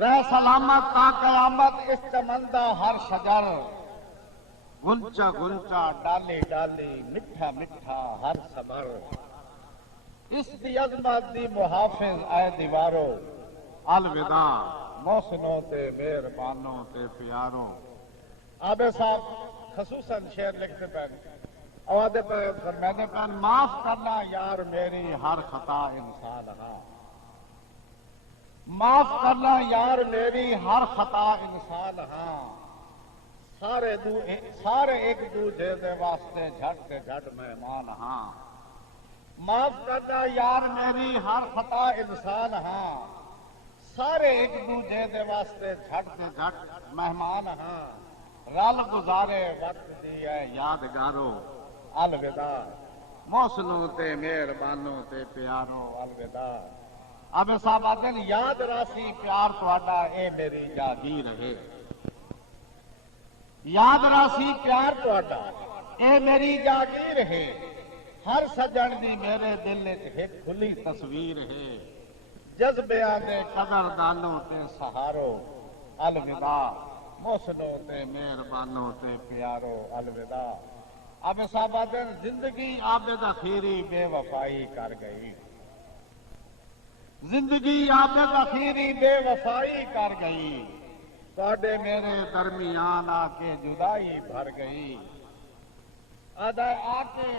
رہ سلامت تا قیامت اس چمندہ ہر شجر، گنچا گنچا ڈالی ڈالی مٹھا مٹھا ہر سبر، اس دی عظمت دی محافظ اے دیوارو، الوداع محسنوں تے مہربانوں تے پیاروں۔ عابد صاحب خصوصاً شعر لکھتے پہ آوادے پہ فرماتے پہ معاف کرنا یار میری ہر خطا انسان ہاں، معاف کرنا یار میری ہر خطا انسان ہاں، سارے ایک دوجے دے واسطے جھٹ تے جھٹ مہمان ہاں، معاف کرنا یار میری ہر خطا انسان ہاں، سارے ایک دوجے دے واسطے جھٹ تے جھٹ مہمان ہاں، رل گزارے وقت دی ہے یادگارو، الوداع محسنوں تے مہربانوں تے پیارو، الوداع۔ اب صاحب آتے ہیں یاد راسی پیار تہاڈا اے میری جاگیر ہے، یاد راسی پیار تہاڈا اے میری جاگیر ہے، ہر سجن دی میرے دل وچ ایک کھلی تصویر ہے، جذبیاں دے قدر دانوں تے سہارو، الوداع محسنوں تے مہربانوں تے پیارو، الوداع۔ اب صاحب آتے ہیں زندگی عابد اخیری بے وفائی کر گئی، زندگی عابد اخیری بے وفائی کر گئی، تواڈے میرے درمیان آ کے جدائی بھر گئی، آدھا آ کے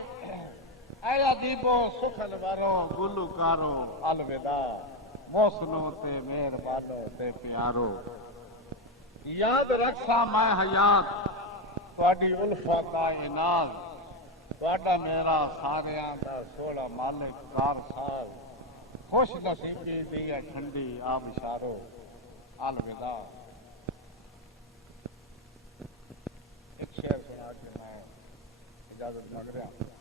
اے ادیبو سخن ورو گلوکارو، الوداع محسنوں تے مہربانوں تے پیارو۔ یاد رکھساں میں حیات تواڈی الفت دا اناز، تواڈا میرا ساریاں دا سوڑا مالک کار ساز، خوش نصیبی دی ہے ٹھنڈی آبشارو، الوداع۔ ایک شعر سنا کے میں اجازت مانگ رہا ہوں۔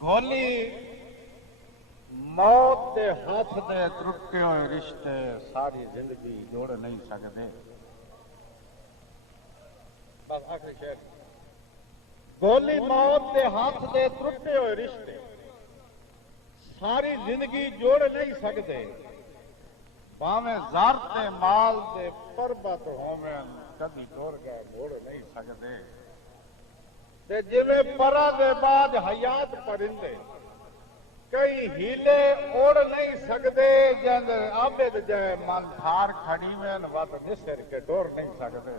گولی موت دے ہاتھ دے ترٹے ہوئے رشتے ساری زندگی جوڑ نہیں سکتے۔ بس آخری شعر، گولی موت دے ہاتھ دے ترٹے ہوئے رشتے ساری زندگی جوڑ نہیں سکتے، باویں زر تے مال دے پربت ہوویں کبھی ٹر گئے موڑ نہیں سکتے، تے جویں پرا دے بعد حیات پرندے کئی ہیلے اڑ نہیں سکتے، جن عابد جائے من تھار کھڑی میں وت نسر کے ٹور نہیں سکتے۔